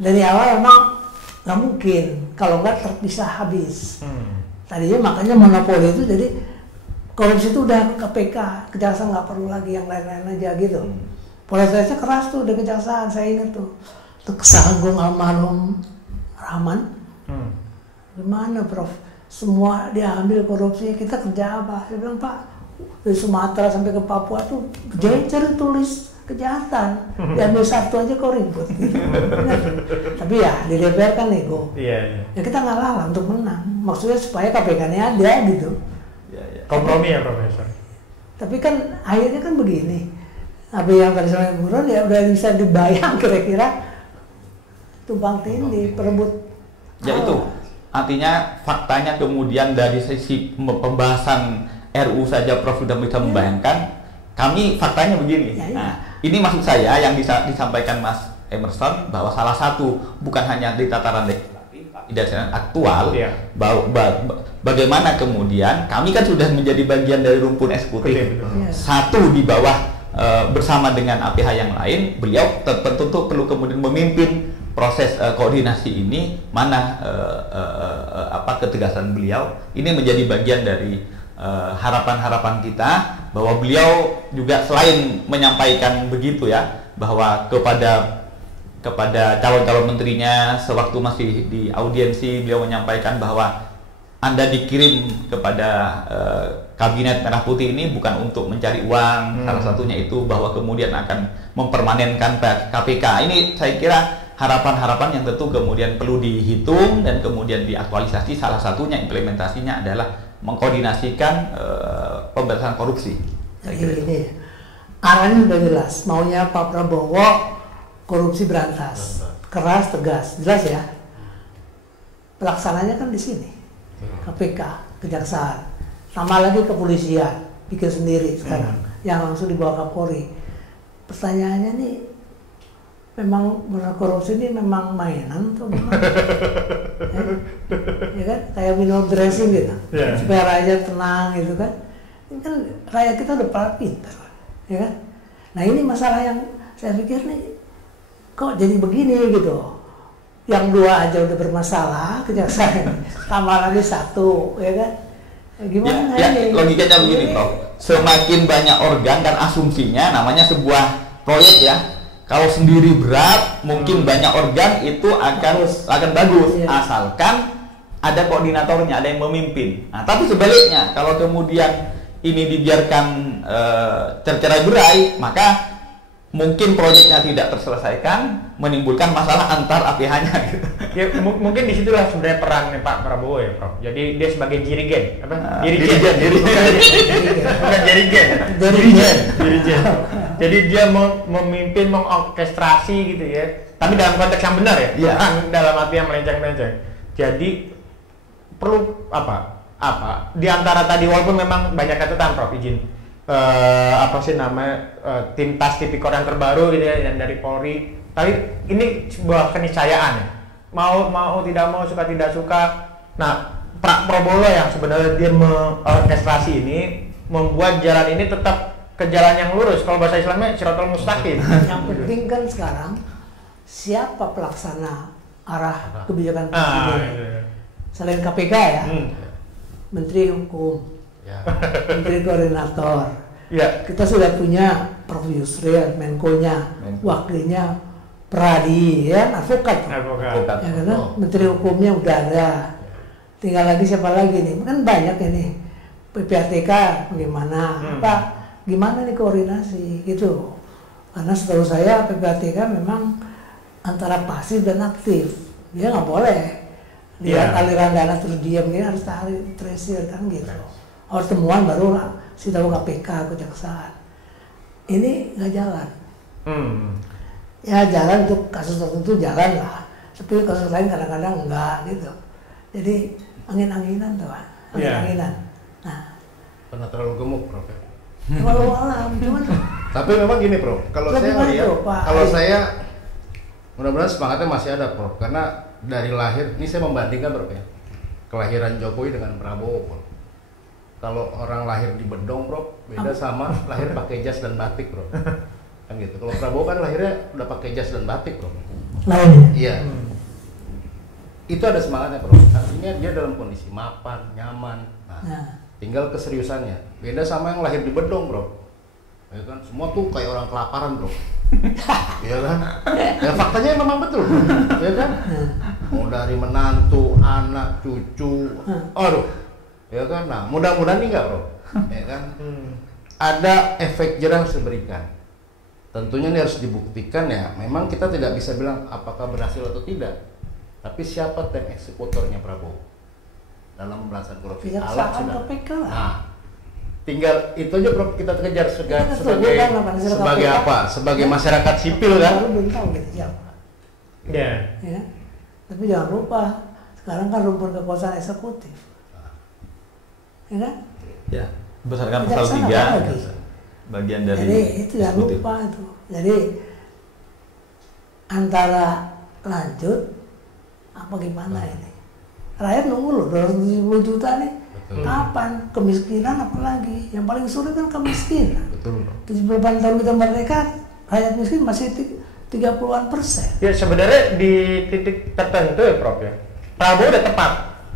dari awal memang nggak mungkin, kalau nggak terpisah habis. Tadinya makanya monopoli itu jadi korupsi itu udah KPK, kejaksaan nggak perlu lagi yang lain-lain aja gitu. Prosesnya keras tuh di kejaksaan, saya ingat tuh. Kejaksaan Agung almarhum Rahman. Gimana Prof? Semua diambil korupsi, kita kerja apa? Saya bilang, Pak, dari Sumatera sampai ke Papua tuh jejer tulis kejahatan. Diambil satu aja kok ribut. Gitu. Tapi ya di DPR kan nego. Ya kita nggak lalah untuk menang. Maksudnya supaya KPK-nya ada gitu. Kompromi ya Profesor. Tapi kan akhirnya kan begini. Apa yang tadi saya bilang ya udah bisa dibayang kira-kira tumpang tindih, perebut. Ya itu. Artinya faktanya kemudian dari sisi pembahasan RU saja Prof sudah bisa membayangkan, kami faktanya begini. Nah, ini maksud saya yang disampaikan Mas Emerson bahwa salah satu bukan hanya di tataran legislatif, di tataran aktual, bagaimana kemudian kami kan sudah menjadi bagian dari rumpun eksekutif, satu di bawah bersama dengan APH yang lain, beliau tentu perlu kemudian memimpin proses koordinasi ini, mana ketegasan beliau ini menjadi bagian dari harapan-harapan kita bahwa beliau juga selain menyampaikan begitu ya, bahwa kepada calon-calon menterinya sewaktu masih di audiensi beliau menyampaikan bahwa Anda dikirim kepada Kabinet Merah Putih ini bukan untuk mencari uang, salah satunya itu bahwa kemudian akan mempermanenkan KPK. Ini saya kira harapan-harapan yang tentu kemudian perlu dihitung dan kemudian diaktualisasi. Salah satunya implementasinya adalah mengkoordinasikan pemberantasan korupsi. Ini arahnya sudah jelas, maunya Pak Prabowo korupsi berantas, keras, tegas, jelas ya. Pelaksananya kan di sini, KPK, kejaksaan, sama lagi kepolisian, bikin sendiri sekarang, yang langsung dibawa Kapolri. Pertanyaannya nih, memang korupsi ini memang mainan atau gimana? Ya kan, kayak minum dressing gitu, supaya rakyat tenang gitu kan. Ini kan rakyat kita udah pada pintar, ya kan. Nah ini masalah yang saya pikir nih, kok jadi begini gitu. Yang dua aja udah bermasalah, kejaksaan, tambah lagi satu, ya kan. Gimana ini? Logikanya begini, Prof. Semakin banyak organ dan asumsinya, namanya sebuah proyek ya. Kalau sendiri berat, mungkin banyak organ itu akan bagus, asalkan ada koordinatornya, ada yang memimpin. Nah, tapi sebaliknya, kalau kemudian ini dibiarkan tercerai-berai, maka mungkin proyeknya tidak terselesaikan, menimbulkan masalah antar APH-nya. Gitu. Ya, mungkin disitulah sebenarnya perannya Pak Prabowo ya, Prof. Jadi dia sebagai jirigen, apa? Dirigen. Bukan jirigen. Jadi dia memimpin, mengorkestrasi gitu ya. Tapi dalam konteks yang benar ya, bukan dalam arti yang melenceng-melenceng. Jadi perlu apa? Di antara tadi walaupun memang banyak catatan, Prof, izin. Tim task tipikor yang terbaru gitu ya, yang dari Polri Tapi ini sebuah keniscayaan ya. Mau tidak mau, suka tidak suka. Nah, Pak Prabowo yang sebenarnya dia mengorkestrasi ini membuat jalan ini tetap ke jalan yang lurus. Kalau bahasa Islamnya Shiratal Mustaqim. Yang penting kan sekarang siapa pelaksana arah kebijakan presiden? Selain KPK ya, Menteri Hukum, Menteri Koordinator. Ya. Kita sudah punya Prof. Yusril, Menko-nya, wakilnya Pradi, ya, advokat. Ya, karena Menteri Hukumnya udah ada. Tinggal lagi siapa lagi nih? Kan banyak ini. PPATK bagaimana? Gimana nih koordinasi gitu? Karena setahu saya PPATK memang antara pasif dan aktif. Dia nggak boleh lihat aliran dana terus diam, dia harus tarik tracer kan gitu. Harus temuan baru sih tahu KPK, kejaksaan. Ini nggak jalan. Ya jalan untuk kasus tertentu jalan lah, tapi kasus lain kadang-kadang enggak gitu. Jadi angin-anginan tuh, angin-anginan. Nah, pernah terlalu gemuk, Prof. Walau alam, cuman. Tapi memang gini, Prof. Kalau saya melihat, kalau saya mudah-mudahan semangatnya masih ada, Prof. Karena dari lahir, ini saya membandingkan, Prof, ya, kelahiran Jokowi dengan Prabowo, Prof. Kalau orang lahir di Bedong, Prof, beda sama lahir pakai jas dan batik, Prof. Kan gitu. Kalau Prabowo kan lahirnya udah pakai jas dan batik, Prof. Iya. Itu ada semangatnya, Prof. Artinya dia dalam kondisi mapan, nyaman. Nah, tinggal keseriusannya. Beda sama yang lahir di Bedong, Bro. Ya kan, semua tuh kayak orang kelaparan, Bro. Iya kan? Ya faktanya memang betul, Bro. Ya kan? Mau dari menantu, anak, cucu, aduh. Ya kan? Nah, mudah-mudahan nih enggak, Bro. Ya kan? Ada efek jerah yang harus diberikan. Tentunya ini harus dibuktikan ya. Memang kita tidak bisa bilang apakah berhasil atau tidak. Tapi siapa tim eksekutornya Prabowo dalam pemberantasan korupsi? Alat sudah. KPK lah. Nah, tinggal itu aja Prof kita kejar sebagai apa? Sebagai masyarakat sipil kan? Baru belum tahu gitu siapa. Ya. Tapi jangan lupa sekarang kan rumpun kekuasaan eksekutif. Ya kan? Ya, berdasarkan pasal 3 bagian dari. Jadi itu jangan lupa itu. Jadi antara lanjut apa gimana ini? Rakyat nunggu loh 270 juta nih. Betul. Kapan? Kemiskinan apalagi? Yang paling sulit kan kemiskinan. Betul. 78 tahun kita merdeka, rakyat miskin masih 30-an%. Ya sebenarnya di titik tertentu ya Prof ya. Prabowo udah tepat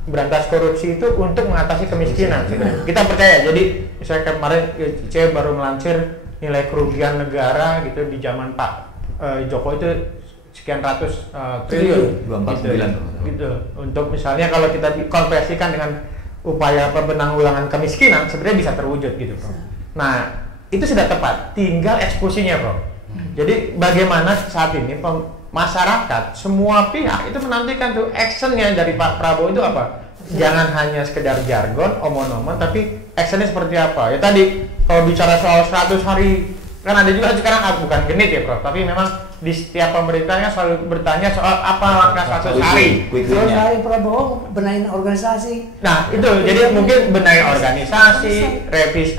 berantas korupsi itu untuk mengatasi kemiskinan. Kita percaya. Jadi saya kemarin ICW baru melansir nilai kerugian negara gitu di zaman Pak Jokowi itu sekian ratus triliun 249 gitu. Untuk misalnya kalau kita konversikan dengan upaya penanggulangan kemiskinan sebenarnya bisa terwujud gitu, Bro. Nah, itu sudah tepat, tinggal eksekusinya, Bro. Jadi bagaimana saat ini masyarakat semua pihak itu menantikan tuh actionnya dari Pak Prabowo itu apa? Jangan hanya sekedar jargon, omong-omong, tapi actionnya seperti apa? Ya tadi kalau bicara soal 100 hari kan ada juga sekarang bukan genit ya, Prof, tapi memang di setiap pemerintahnya selalu bertanya soal apa langkah 100 hari. 100 hari Prabowo benahin organisasi. Nah itu jadi mungkin benahin organisasi, revisi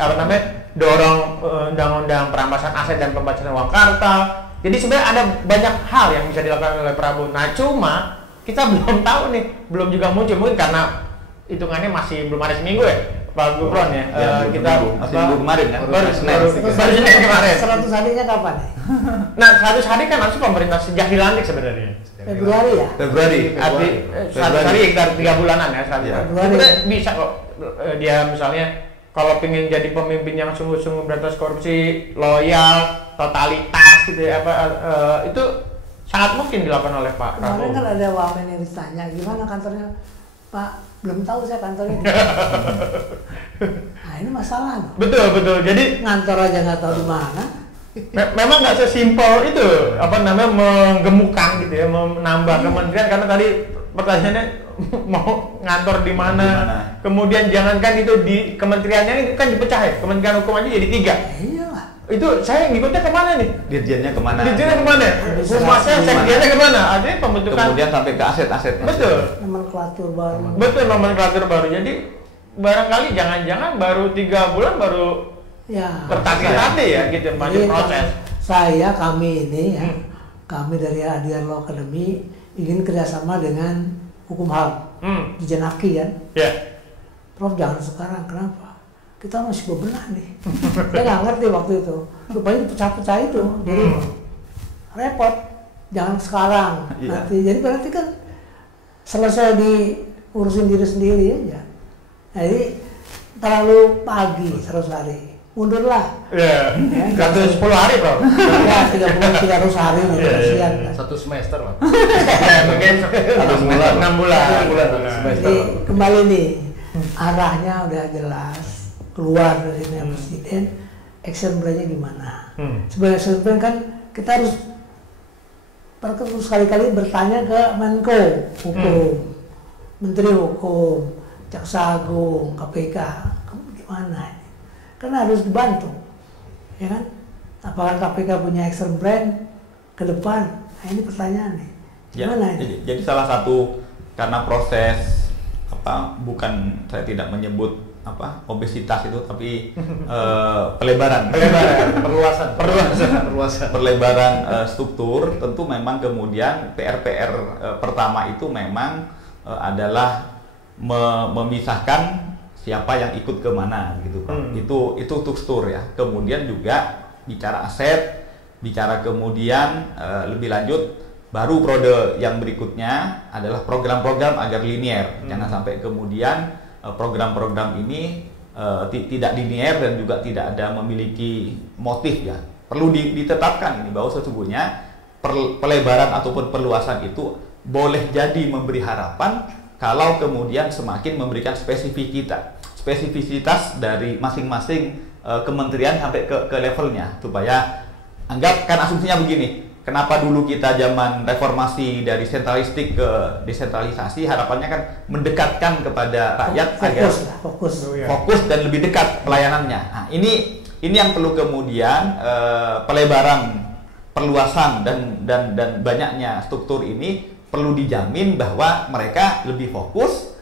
dorong undang-undang perampasan aset dan pembacakan uang kartal. Jadi sebenarnya ada banyak hal yang bisa dilakukan oleh Prabowo. Nah cuma kita belum tahu nih, belum juga muncul mungkin karena hitungannya masih belum ada seminggu ya. Pak Gubron ya, kita minggu kemarin kan? Baru Senin kemarin. 100 harinya kapan? Nah 100 hari kan harus pemerintah sejak dilantik sebenarnya. Februari ya? Februari. 100 hari sekitar 3 bulanan ya. Sebenarnya bisa kok dia misalnya kalau pengen jadi pemimpin yang sungguh-sungguh berantas korupsi, loyal, totalitas gitu ya, itu sangat mungkin dilakukan oleh Pak Prabowo. Kemarin kan ada wamen yang ditanya gimana kantornya Pak. Belum tahu saya kantornya. Nah ini masalah loh. Betul. Jadi ngantor aja nggak tahu di mana. Memang nggak sesimpel itu menggemukan gitu ya, menambah kementerian karena tadi pertanyaannya mau ngantor di mana. Kemudian jangankan itu di kementeriannya itu kan dipecah ya, Kementerian Hukum aja jadi 3. Iyalah. Itu saya ngikutnya kemana nih? Dirjennya kemana? Humasnya, sekjennya kemana? Artinya pembentukan. Kemudian sampai ke aset-aset. Betul. Nomenklatur baru. Betul, nomenklatur baru. Jadi barangkali jangan-jangan baru 3 bulan baru ya, tertatih-tatih ya gitu, masih proses. Kami ini ya kami dari Adian Law Academy ingin kerjasama dengan hukum HAM di Janaki kan. Prof jangan sekarang, kenapa? Kita masih bebenah nih. Saya nggak ngerti waktu itu. Rupanya dipecah-pecah itu, jadi repot. Jangan sekarang, nanti. Jadi berarti kan selesai diurusin diri sendiri aja. Jadi terlalu pagi 100 hari. Mundurlah. Iya. 110 hari, Bro. Ya, 300 hari gitu, kasihan kan. 1 semester lah. Mungkin 6 bulan. Jadi kembali nih, arahnya udah jelas, keluar dari presiden, action plan-nya gimana. Sebagai action plan kan kita harus sekali-kali bertanya ke Menko Hukum, Menteri Hukum, Jaksa Agung, KPK, kamu gimana? Karena harus dibantu, ya kan? Apakah KPK punya action plan ke depan? Nah ini pertanyaannya. Gimana ini? Jadi salah satu karena proses bukan, saya tidak menyebut obesitas itu, tapi perlebaran struktur. Tentu memang kemudian PR pertama itu memang adalah memisahkan siapa yang ikut kemana gitu, itu struktur ya. Kemudian juga bicara aset, bicara kemudian lebih lanjut, baru periode yang berikutnya adalah program-program agar linier. Jangan sampai kemudian program-program ini tidak linier dan juga tidak ada memiliki motif ya. Perlu ditetapkan ini bahwa sesungguhnya pelebaran ataupun perluasan itu boleh jadi memberi harapan kalau kemudian semakin memberikan spesifisitas dari masing-masing kementerian sampai ke levelnya, supaya anggap kan asumsinya begini, kenapa dulu kita zaman reformasi dari sentralistik ke desentralisasi, harapannya kan mendekatkan kepada rakyat agar fokus dan lebih dekat pelayanannya. Nah, ini yang perlu kemudian pelebaran, perluasan dan banyaknya struktur ini perlu dijamin bahwa mereka lebih fokus,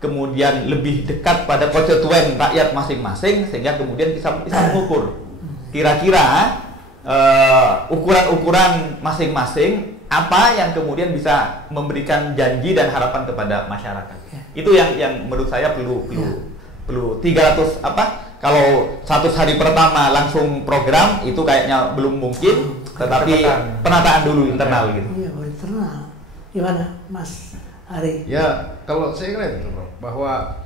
kemudian lebih dekat pada konstituen rakyat masing-masing, sehingga kemudian bisa mengukur kira-kira ukuran-ukuran masing-masing apa yang kemudian bisa memberikan janji dan harapan kepada masyarakat. Itu yang menurut saya perlu 300 kalau 100 hari pertama langsung program itu kayaknya belum mungkin, tetapi penataan dulu internal gitu. Iya, internal. Gimana, Mas Ari? Ya, kalau saya kira itu, Bro, bahwa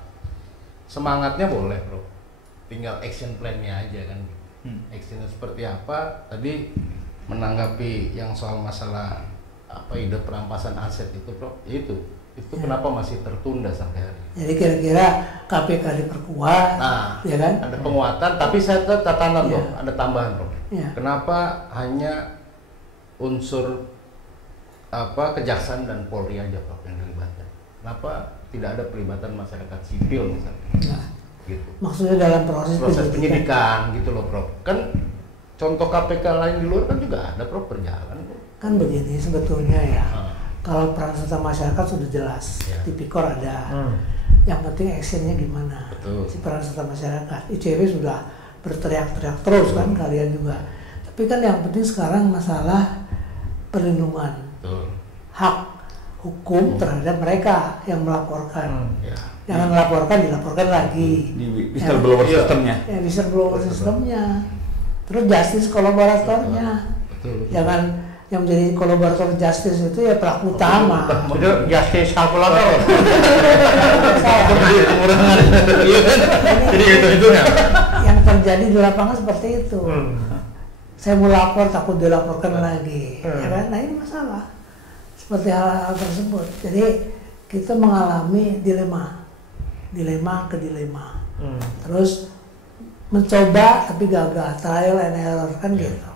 semangatnya boleh, Bro. Tinggal action plan-nya aja kan. Actionnya seperti apa? Tadi menanggapi yang soal masalah ide perampasan aset itu, Bro. Itu kenapa masih tertunda sampai hari ini? Jadi kira-kira KPK diperkuat, ya kan? Ada penguatan, tapi saya catatan, Bro, ada tambahan, Bro. Ya. Kenapa hanya unsur Kejaksaan dan Polri aja, Bro, yang dilibatkan? Kenapa tidak ada pelibatan masyarakat sipil misalnya? Nah, gitu. Maksudnya dalam proses penyidikan gitu loh, Bro. Kan contoh KPK lain di luar kan juga ada, Bro, berjalan, Bro. Kan begini sebetulnya ya. Kalau peran serta masyarakat sudah jelas, Tipikor ada. Yang penting actionnya gimana? Betul. Si peran serta masyarakat. ICW sudah berteriak-teriak terus kan, kalian juga. Tapi kan yang penting sekarang masalah perlindungan. Hak hukum terhadap mereka yang melaporkan. Jangan melaporkan, dilaporkan lagi. Di whistleblower sistemnya. Ya, whistleblower sistemnya. Terus justice kolaboratornya. Jangan yang menjadi kolaborator justice itu ya pelaku utama. Itu justice kalkulator. Jadi itu ya. Yang terjadi di lapangan seperti itu. Saya mau lapor takut dilaporkan lagi, ya kan? Nah ini masalah seperti hal tersebut. Jadi kita mengalami dilema ke dilema. Terus mencoba tapi gagal, trial and error kan gitu.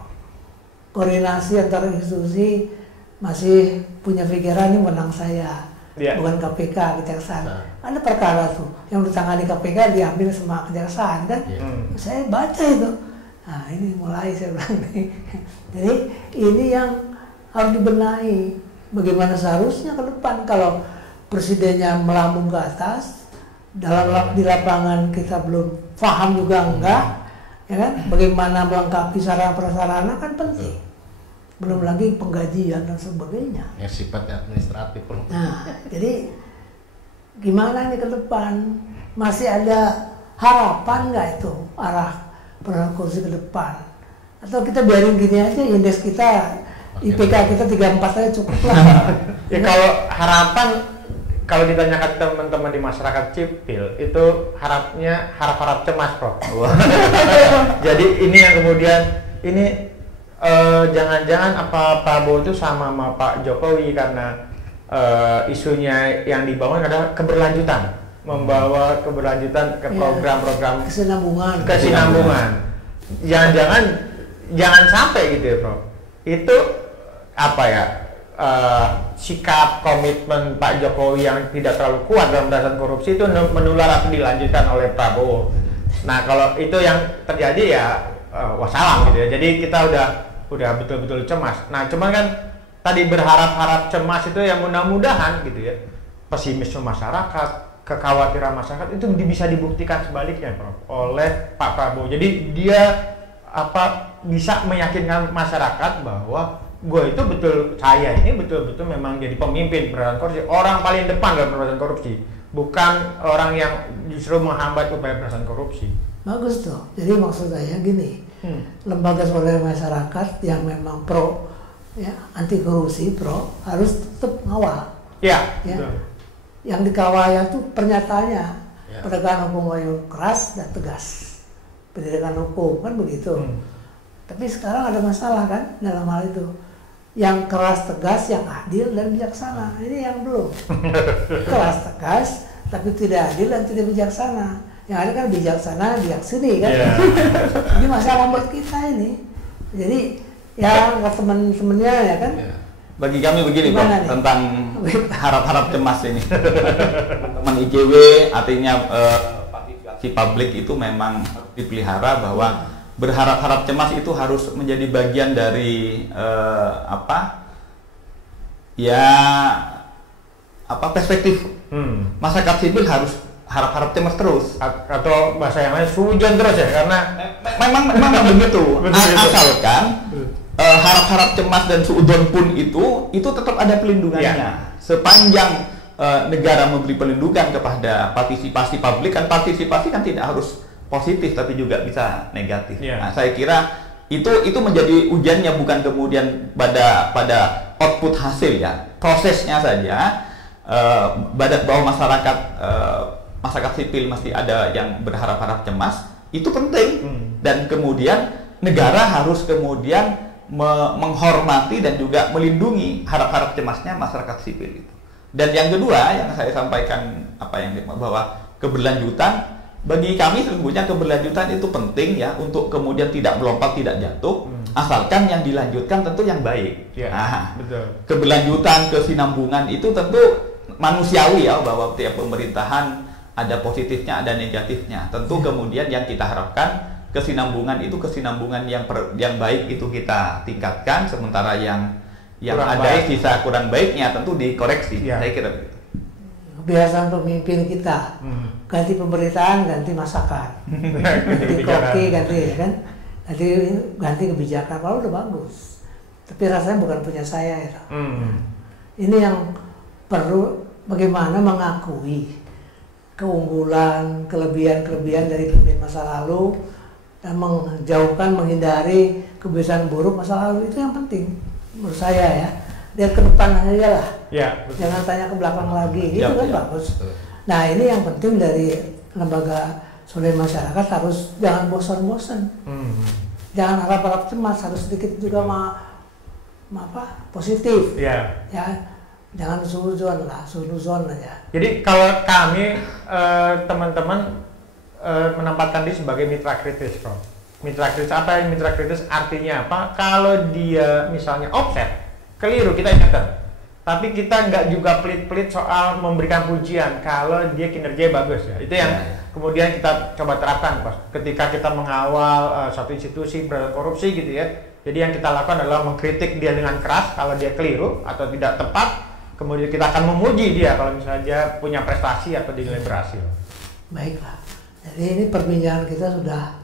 Koordinasi antar institusi masih punya pikiran ini menang saya, bukan KPK, kejaksaan. Ada perkara tuh yang ditangani KPK diambil sama kejaksaan kan? Saya baca itu. Nah ini mulai saya bilang nih. Jadi ini yang harus dibenahi. Bagaimana seharusnya ke depan kalau presidennya melambung ke atas, di lapangan kita belum paham juga enggak, ya kan? Bagaimana melengkapi sarana prasarana kan penting. belum lagi penggajian dan sebagainya. Yang sifatnya administratif, Prof. Nah, jadi gimana nih ke depan? Masih ada harapan nggak itu arah pemberantasan korupsi ke depan? Atau kita biarin gini aja, indeks kita, IPK kita 34 aja cukup lah. Ya kalau harapan, kalau ditanyakan teman-teman di masyarakat sipil, itu harap cemas, Prof. Jadi ini yang kemudian, ini jangan-jangan apa Prabowo itu sama Pak Jokowi karena isunya yang dibangun adalah keberlanjutan, membawa keberlanjutan ke program-program kesinambungan. Jangan sampai gitu ya, Prof. Itu apa ya, sikap komitmen Pak Jokowi yang tidak terlalu kuat dalam pemberantasan korupsi itu menular atau dilanjutkan oleh Prabowo. Nah kalau itu yang terjadi ya wassalam gitu ya. Jadi kita udah betul-betul cemas. Nah cuman kan tadi berharap-harap cemas itu yang mudah-mudahan gitu ya, pesimisme masyarakat, kekhawatiran masyarakat itu bisa dibuktikan sebaliknya, Prof, oleh Pak Prabowo. Jadi dia bisa meyakinkan masyarakat bahwa saya ini betul-betul memang jadi pemimpin pemberantasan korupsi, orang paling depan dalam pemberantasan korupsi, bukan orang yang justru menghambat upaya pemberantasan korupsi. Bagus tuh. Jadi maksud saya gini, lembaga swadaya masyarakat yang memang pro ya, anti korupsi harus tetap ngawal. Ya. Yang dikawal itu pernyataannya, penegakan hukum yang keras dan tegas, pendidikan hukum kan begitu. Tapi sekarang ada masalah kan dalam hal itu, yang keras tegas, yang adil dan bijaksana. Ini yang belum. Keras tegas tapi tidak adil dan tidak bijaksana. Yang ada kan bijaksana diaksini kan. Ini masalah buat kita ini. Jadi ya teman-temannya ya kan. Bagi kami begini, Pak, tentang harap-harap cemas ini. Teman ICW artinya partisipasi publik itu memang dipelihara, bahwa berharap-harap cemas itu harus menjadi bagian dari perspektif masyarakat sipil. Harus harap-harap cemas terus, atau bahasa yang lain sujon terus ya, karena memang begitu. Asalkan harap-harap cemas dan suudon pun itu tetap ada pelindungannya. Sepanjang negara memberi perlindungan kepada partisipasi publik, kan partisipasi kan tidak harus positif tapi juga bisa negatif. Nah, saya kira itu menjadi ujiannya, bukan kemudian pada output hasil ya, prosesnya saja. Bahwa masyarakat sipil masih ada yang berharap-harap cemas, itu penting. Dan kemudian negara harus kemudian menghormati dan juga melindungi harap-harap cemasnya masyarakat sipil itu. Dan yang kedua yang saya sampaikan bahwa keberlanjutan, bagi kami sesungguhnya keberlanjutan itu penting ya, untuk kemudian tidak melompat, tidak jatuh, asalkan yang dilanjutkan tentu yang baik. Betul. Keberlanjutan, kesinambungan itu tentu manusiawi ya, bahwa tiap pemerintahan ada positifnya, ada negatifnya. Tentu kemudian yang kita harapkan kesinambungan itu kesinambungan yang baik itu kita tingkatkan, sementara yang kurang ada baik, sisa kurang baiknya tentu dikoreksi. Saya kira begitu. Kebiasaan pemimpin kita, ganti pemerintahan, ganti masakan, ganti koki, ganti ya kan, ganti kebijakan. Kalau udah bagus, tapi rasanya bukan punya saya ya. Ini yang perlu bagaimana mengakui keunggulan, kelebihan dari pemimpin masa lalu, dan menghindari kebiasaan buruk masa lalu. Itu yang penting menurut saya ya. Lihat ke depan aja lah. Jangan tanya ke belakang lagi. Itu kan bagus. Nah, ini yang penting dari lembaga swadaya masyarakat, harus jangan bosan-bosan. Jangan harap-harap cemas, harus sedikit juga positif. Ya. Jangan suzon aja. Jadi kalau kami teman-teman menempatkan diri sebagai mitra kritis, Prof. Mitra kritis apa yang mitra kritis artinya apa? Kalau dia misalnya offset, keliru kita ingatkan. Tapi kita nggak juga pelit-pelit soal memberikan pujian kalau dia kinerjanya bagus ya. Itu yang kemudian kita coba terapkan, Pak. Ketika kita mengawal suatu institusi pemberantasan korupsi gitu ya. Jadi yang kita lakukan adalah mengkritik dia dengan keras kalau dia keliru atau tidak tepat. Kemudian kita akan memuji dia kalau misalnya dia punya prestasi atau dinilai berhasil. Baiklah. Jadi ini perbincangan kita sudah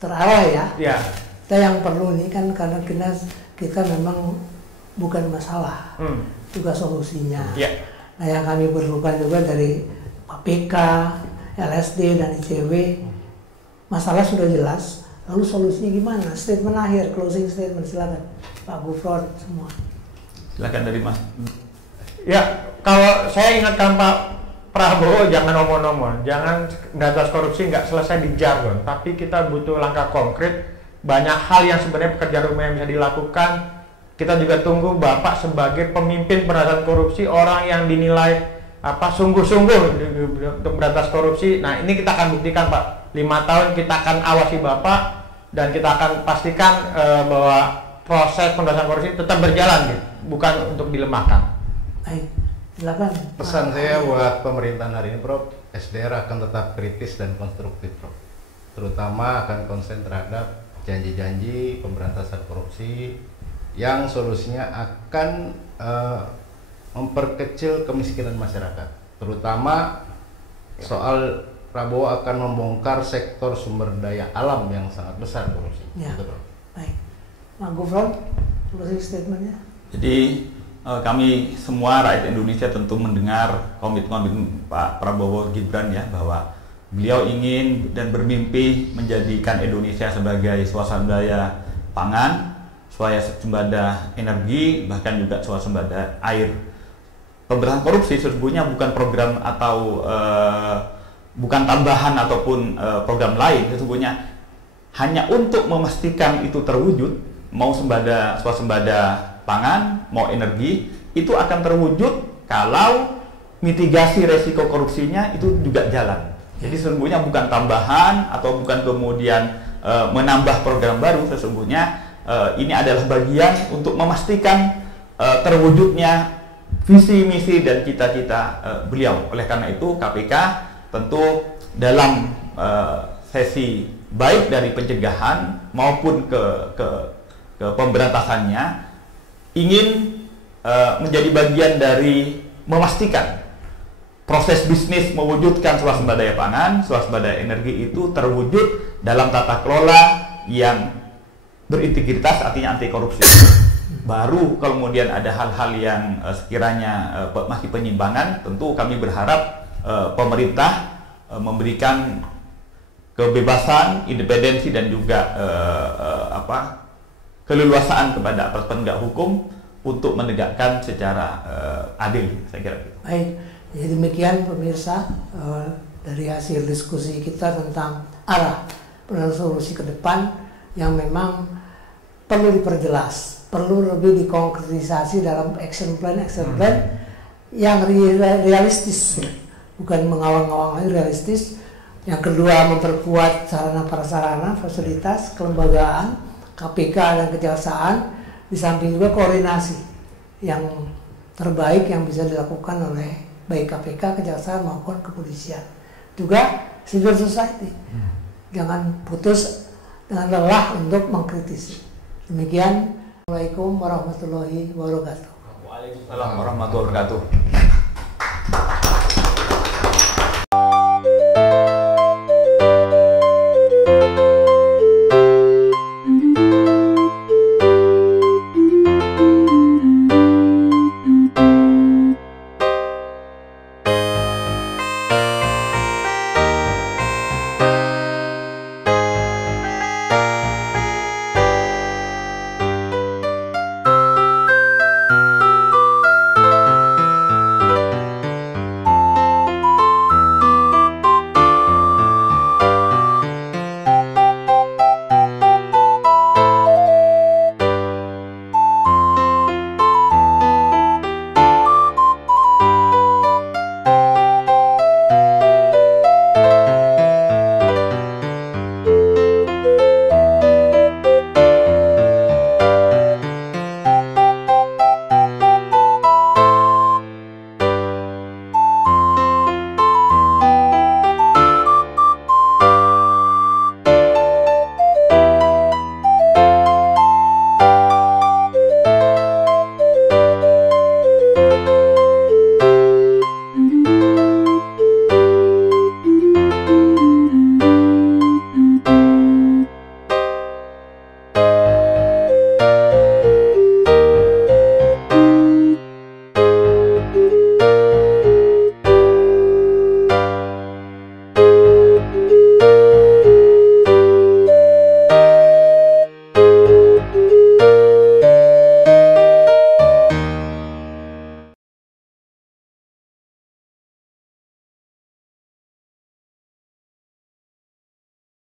terarah ya. Kita yang perlu nih kan, karena kita memang bukan masalah, juga solusinya. Ya. Nah, yang kami perlukan juga dari KPK, LSD dan ICW, masalah sudah jelas, lalu solusinya gimana? Statement akhir, closing statement, silakan Pak Gufron semua. Silakan dari Mas. Ya, kalau saya ingatkan Pak Prabowo, jangan omong-omong, jangan berantas korupsi nggak selesai di jargon, tapi kita butuh langkah konkret. Banyak hal yang sebenarnya pekerjaan rumah yang bisa dilakukan. Kita juga tunggu Bapak sebagai pemimpin pemberantasan korupsi, orang yang dinilai sungguh-sungguh untuk berantas korupsi. Nah, ini kita akan buktikan Pak. 5 tahun kita akan awasi Bapak dan kita akan pastikan bahwa proses pemberantasan korupsi tetap berjalan, gitu, bukan untuk dilemahkan. Baik, silakan. Pesan saya buat pemerintahan hari ini, Prof, SDR akan tetap kritis dan konstruktif, Prof. Terutama akan konsen terhadap janji-janji pemberantasan korupsi yang solusinya akan memperkecil kemiskinan masyarakat. Terutama soal Prabowo akan membongkar sektor sumber daya alam yang sangat besar korupsi. Ya. Gitu, Prof. Baik, Pak Gufron, closing statementnya. Jadi kami semua rakyat Indonesia tentu mendengar komitmen Pak Prabowo Gibran ya, bahwa beliau ingin dan bermimpi menjadikan Indonesia sebagai swasembada pangan, swasembada energi, bahkan juga swasembada air. Pemberantasan korupsi sesungguhnya bukan program atau bukan tambahan ataupun program lain, sesungguhnya hanya untuk memastikan itu terwujud, mau swasembada pangan, mau energi, itu akan terwujud kalau mitigasi resiko korupsinya itu juga jalan. Jadi sesungguhnya bukan tambahan atau bukan kemudian menambah program baru, sesungguhnya ini adalah bagian untuk memastikan terwujudnya visi, misi, dan cita-cita beliau. Oleh karena itu KPK tentu dalam sesi baik dari pencegahan maupun ke pemberantasannya ingin menjadi bagian dari memastikan proses bisnis mewujudkan swasembada pangan, swasembada energi itu terwujud dalam tata kelola yang berintegritas, artinya anti korupsi. Baru kemudian ada hal-hal yang sekiranya masih penyimpangan, tentu kami berharap pemerintah memberikan kebebasan, independensi, dan juga keleluasaan kepada aparat penegak hukum untuk menegakkan secara adil, saya kira. Baik, jadi demikian pemirsa dari hasil diskusi kita tentang arah penanganan solusi ke depan yang memang perlu diperjelas, perlu lebih dikonkretisasi dalam action plan yang realistis, bukan mengawang-awang lagi, realistis. Yang kedua, memperkuat sarana prasarana, fasilitas, kelembagaan, KPK dan kejaksaan, di samping juga koordinasi yang terbaik yang bisa dilakukan oleh baik KPK, kejaksaan maupun kepolisian. Juga civil society. Jangan putus dengan lelah untuk mengkritisi. Demikian. Assalamualaikum warahmatullahi wabarakatuh. Waalaikumsalam warahmatullahi wabarakatuh.